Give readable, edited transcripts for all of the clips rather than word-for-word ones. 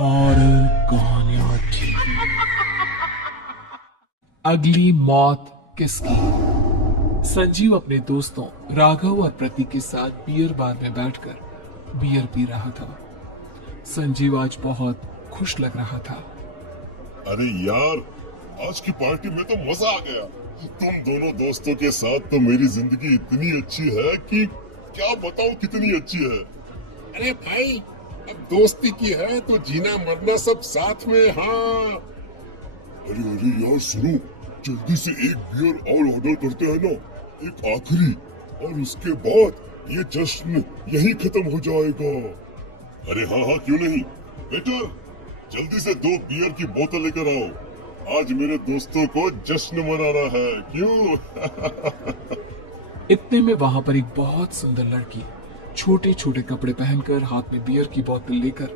Horror कहानियां थी। अगली मौत किसकी? संजीव अपने दोस्तों राघव और प्रतीक के साथ बियर बार में बैठकर बियर पी रहा था। संजीव आज बहुत खुश लग रहा था। अरे यार, आज की पार्टी में तो मजा आ गया। तुम दोनों दोस्तों के साथ तो मेरी जिंदगी इतनी अच्छी है कि क्या बताऊं कितनी अच्छी है। अरे भाई, अब दोस्ती की है तो जीना मरना सब साथ में। हाँ, अरे अरे यार सुनो, जल्दी से एक बियर और ऑर्डर करते हैं ना, एक आखिरी, और उसके बाद ये जश्न यही खत्म हो जाएगा। अरे हाँ हाँ, क्यों नहीं। वेटर, जल्दी से 2 बियर की बोतल लेकर आओ। आज मेरे दोस्तों को जश्न मनाना है, क्यों? इतने में वहां पर एक बहुत सुंदर लड़की छोटे छोटे कपड़े पहनकर हाथ में बियर की बोतल लेकर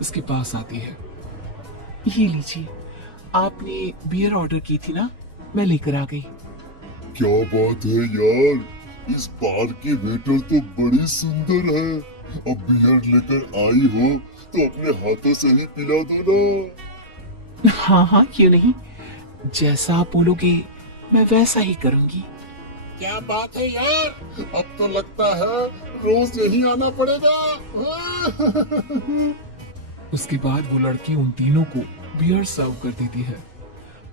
उसके पास आती है। ये लीजिए, आपने बियर ऑर्डर की थी ना, मैं लेकर आ गई। क्या बात है यार, इस बार की वेटर तो बड़ी सुंदर है। अब बियर लेकर आई हो तो अपने हाथों से ही पिला दो ना। हाँ हाँ, क्यों नहीं, जैसा आप बोलोगे मैं वैसा ही करूंगी। क्या बात है यार, अब तो लगता है रोज यही आना पड़ेगा। उसके बाद वो लड़की उन तीनों को बियर सर्व कर देती है।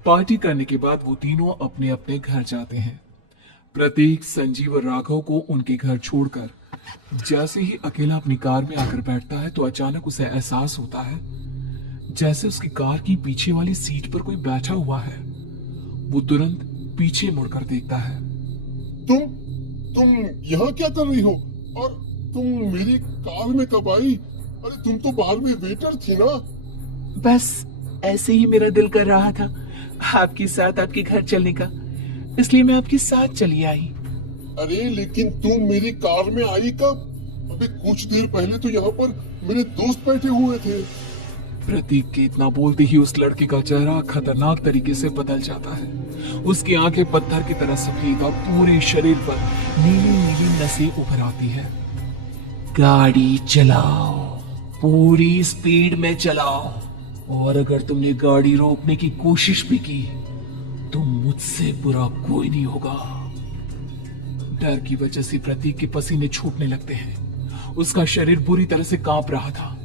पार्टी करने के बाद वो तीनों अपने अपने घर जाते हैं। प्रतीक, संजीव और राघव को उनके घर छोड़कर जैसे ही अकेला अपनी कार में आकर बैठता है तो अचानक उसे एहसास होता है जैसे उसकी कार की पीछे वाली सीट पर कोई बैठा हुआ है। वो तुरंत पीछे मुड़कर देखता है। तुम यहाँ क्या कर रही हो? और तुम मेरी कार में कब आई? अरे तुम तो बाहर में वेटर थी ना। बस ऐसे ही मेरा दिल कर रहा था आपके साथ आपके घर चलने का, इसलिए मैं आपके साथ चली आई। अरे लेकिन तुम मेरी कार में आई कब? अबे कुछ देर पहले तो यहाँ पर मेरे दोस्त बैठे हुए थे। प्रतीक के इतना बोलते ही उस लड़के का चेहरा खतरनाक तरीके से बदल जाता है। उसकी आंखें पत्थर की तरह सफेद और पूरे शरीर पर नीली नीली नसें उभर आती है। गाड़ी चलाओ, पूरी स्पीड में चलाओ, और अगर तुमने गाड़ी रोकने की कोशिश भी की तो मुझसे बुरा कोई नहीं होगा। डर की वजह से प्रतीक के पसीने छूटने लगते हैं। उसका शरीर बुरी तरह से कांप रहा था।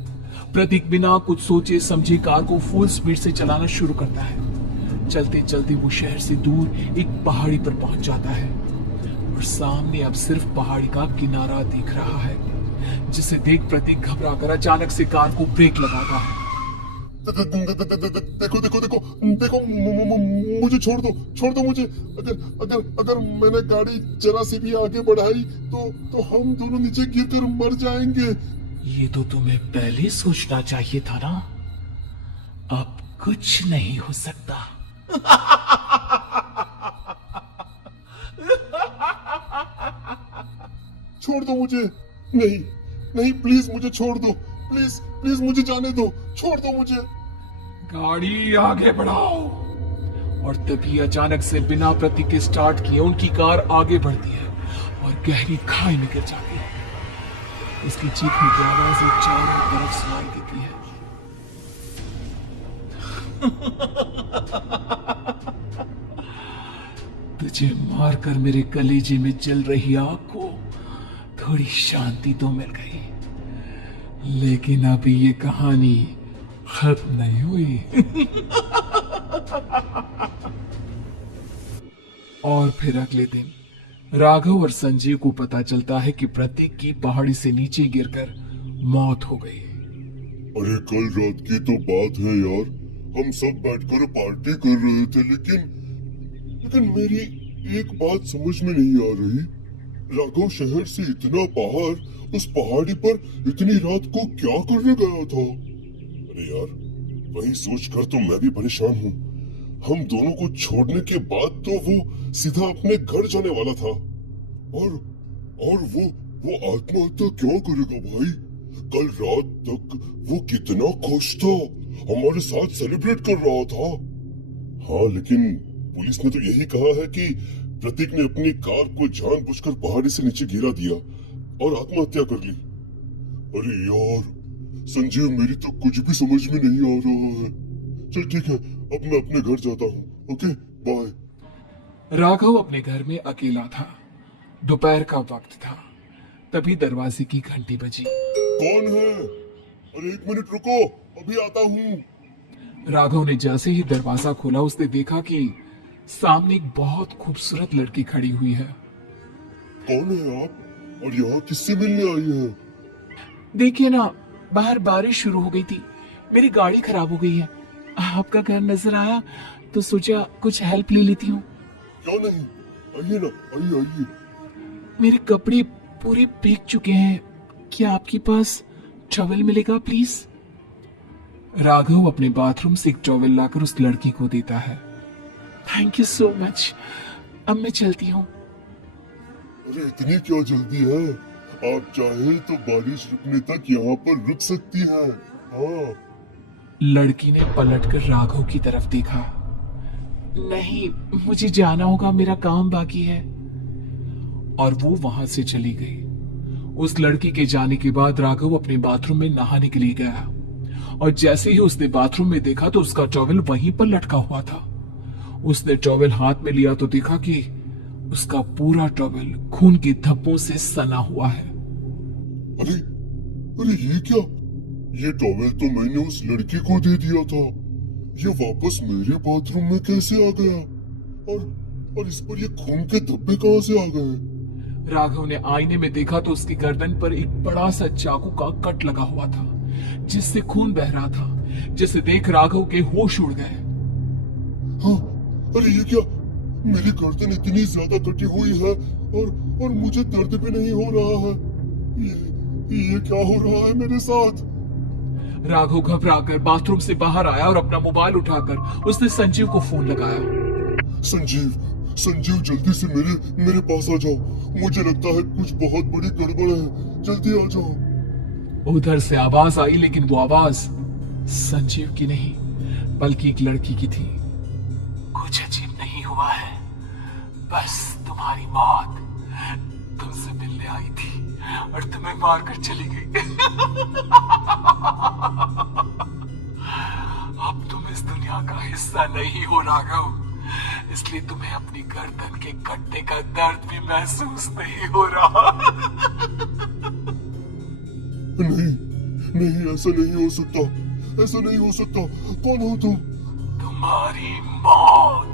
प्रतीक बिना कुछ सोचे समझे कार को फुल स्पीड से चलाना शुरू करता है। चलते चलते वो शहर से दूर एक पहाड़ी पर पहुंच जाता है और सामने अब सिर्फ पहाड़ी का किनारा दिख रहा है, जिसे देख प्रतीक घबराकर अचानक से कार को ब्रेक लगाता है। देखो देखो देखो देखो, मुझे छोड़ दो मुझे। अगर अगर अगर मैंने गाड़ी जरा सी भी आगे बढ़ाई तो हम दोनों नीचे गिरकर मर जाएंगे। ये तो तुम्हें पहले सोचना चाहिए था ना। अब कुछ नहीं हो सकता। छोड़ दो मुझे। नहीं नहीं, प्लीज मुझे छोड़ दो। प्लीज प्लीज मुझे जाने दो, छोड़ दो मुझे। गाड़ी आगे बढ़ाओ। और तभी अचानक से बिना प्रतीक के स्टार्ट किए उनकी कार आगे बढ़ती है और गहरी खाई में गिर जाती है। उसकी चीखने की आवाज वो चारों तरफ सुनाई देती है। तुझे मारकर मेरे कलेजे में जल रही आग को थोड़ी शांति तो मिल गई, लेकिन अभी ये कहानी खत्म नहीं हुई। और फिर अगले दिन राघव और संजीव को पता चलता है कि प्रतीक की पहाड़ी से नीचे गिरकर मौत हो गई। अरे कल रात की तो बात है यार, हम सब बैठकर पार्टी कर रहे थे, लेकिन मेरी एक बात समझ में नहीं आ रही। राघव शहर से इतना बाहर उस पहाड़ी पर इतनी रात को क्या करने गया था? अरे यार, वही सोचकर तो मैं भी परेशान हूँ। हम दोनों को छोड़ने के बाद तो वो सीधा अपने घर जाने वाला था, और वो आत्महत्या क्यों करेगा भाई? कल रात तक वो कितना खुश था, हमारे साथ सेलिब्रेट कर रहा था। हाँ, लेकिन पुलिस ने तो यही कहा है कि प्रतीक ने अपनी कार को जानबूझकर पहाड़ी से नीचे गिरा दिया और आत्महत्या कर ली। अरे यार, संजीव मेरी तो कुछ भी समझ में नहीं आ रहा है। चल ठीक है, अब मैं अपने घर जाता हूँ। Okay bye. राघव अपने घर में अकेला था। दोपहर का वक्त था। तभी दरवाजे की घंटी बजी। कौन है? अरे एक मिनट रुको, अभी आता हूँ। राघव ने जैसे ही दरवाजा खोला उसने देखा कि सामने एक बहुत खूबसूरत लड़की खड़ी हुई है। कौन है आप और यहाँ किससे मिलने आई हैं? देखिए ना, बाहर बारिश शुरू हो गई थी, मेरी गाड़ी खराब हो गई है। आपका घर नजर आया तो सोचा कुछ हेल्प ले लेती हूँ। क्यों नहीं, आइए ना, आइए आइए। मेरे कपड़े पूरे भीग चुके हैं, क्या आपके पास टॉवल मिलेगा प्लीज? राघव अपने बाथरूम से एक टॉवल लाकर उस लड़की को देता है। थैंक यू सो मच, अब मैं चलती हूँ। अरे इतनी क्या जल्दी है? आप चाहे तो बारिश रुकने तक यहाँ पर रुक सकती है। हाँ। लड़की ने पलटकर राघव की तरफ देखा। नहीं, मुझे जाना होगा, मेरा काम बाकी है। और वो वहां से चली गई। उस लड़की के जाने के बाद राघव अपने बाथरूम में नहाने के लिए गया और जैसे ही उसने बाथरूम में देखा तो उसका टॉवल वहीं पर लटका हुआ था। उसने टॉवल हाथ में लिया तो देखा कि उसका पूरा टॉवल खून के धब्बों से सना हुआ है। अरे अरे ये क्या? ये टॉवेल तो मैंने उस लड़की को दे दिया था। ये वापस मेरे बाथरूम में कैसे आ गया? और इस पर ये खून के धब्बे कहां से आ गए? राघव ने आईने में देखा तो उसकी गर्दन पर एक बड़ा सा चाकू का कट लगा हुआ था जिससे खून बह रहा था, जिसे देख राघव के होश उड़ गए। हाँ, अरे ये क्या? मेरी गर्दन इतनी ज्यादा कटी हुई है और मुझे दर्द भी नहीं हो रहा है। ये क्या हो रहा है मेरे साथ? राघव घबराकर बाथरूम से बाहर आया और अपना मोबाइल उठाकर उसने संजीव को फोन लगाया। संजीव जल्दी से मेरे पास आ जाओ। मुझे लगता है कुछ बहुत बड़ी गड़बड़ है, जल्दी आ जाओ। उधर से आवाज आई, लेकिन वो आवाज संजीव की नहीं बल्कि एक लड़की की थी। कुछ अजीब नहीं हुआ है, बस तुम्हारी मौत तुमसे मिलने आई थी और तुम्हें मारकर चली गई। अब तुम इस दुनिया का हिस्सा नहीं हो राघव, इसलिए तुम्हें अपनी गर्दन के कटने का दर्द भी महसूस नहीं हो रहा। नहीं, ऐसा नहीं हो सकता, ऐसा नहीं हो सकता। कौन हो तुम? तुम्हारी मौत।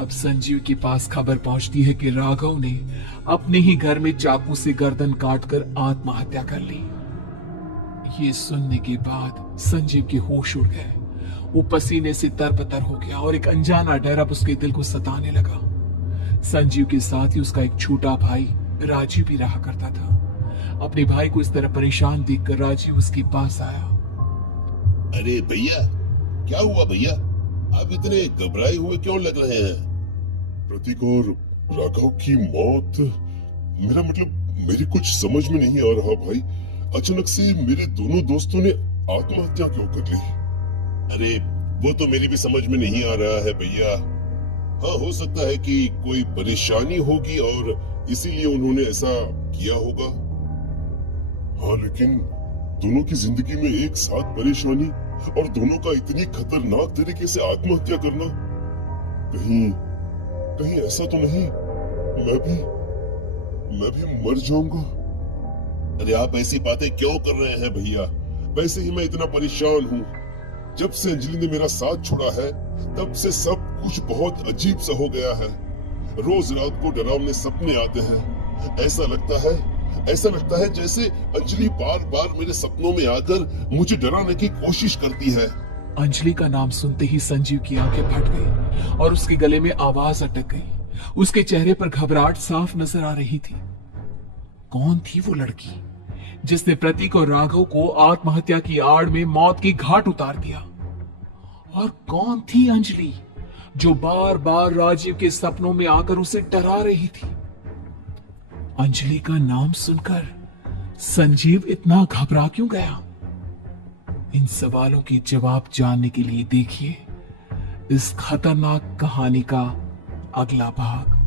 अब संजीव के पास खबर पहुंचती है कि राघव ने अपने ही घर में चाकू से गर्दन काटकर आत्महत्या कर ली। ये सुनने के बाद संजीव के होश उड़ गए। वो पसीने से तरबतर हो गया और एक अनजाना डर अब उसके दिल को सताने लगा। संजीव के साथ ही उसका एक छोटा भाई राजीव भी रहा करता था। अपने भाई को इस तरह परेशान देखकर राजीव उसके पास आया। अरे भैया, क्या हुआ भैया? आप इतने घबराए हुए क्यों लग रहे हैं? प्रतीक और राघव की मौत, मेरा मतलब मेरी कुछ समझ में नहीं आ रहा भाई। अचानक से मेरे दोनों दोस्तों ने आत्महत्या क्यों कर ली? अरे वो तो मेरी भी समझ में नहीं आ रहा है भैया। हाँ, हो सकता है कि कोई परेशानी होगी और इसीलिए उन्होंने ऐसा किया होगा। हाँ, लेकिन दोनों की जिंदगी में एक साथ परेशानी और दोनों का इतनी खतरनाक तरीके से आत्महत्या करना, कहीं ऐसा तो नहीं मैं भी मर जाऊंगा? अरे आप ऐसी बातें क्यों कर रहे हैं भैया? वैसे ही मैं इतना परेशान हूँ। जब से अंजलि ने मेरा साथ छोड़ा है तब से सब कुछ बहुत अजीब सा हो गया है। रोज रात को डरावने सपने आते हैं। ऐसा लगता है जैसे अंजलि बार बार मेरे सपनों में आकर मुझे डराने की कोशिश करती है। अंजलि का नाम सुनते ही संजीव की आंखें फट गई और उसके गले में आवाज अटक गई। उसके चेहरे पर घबराहट साफ नजर आ रही थी। कौन थी वो लड़की जिसने प्रतीक और राघव को आत्महत्या की आड़ में मौत की घाट उतार दिया? और कौन थी अंजलि जो बार बार राजीव के सपनों में आकर उसे डरा रही थी? अंजलि का नाम सुनकर संजीव इतना घबरा क्यों गया? इन सवालों के जवाब जानने के लिए देखिए इस खतरनाक कहानी का अगला भाग।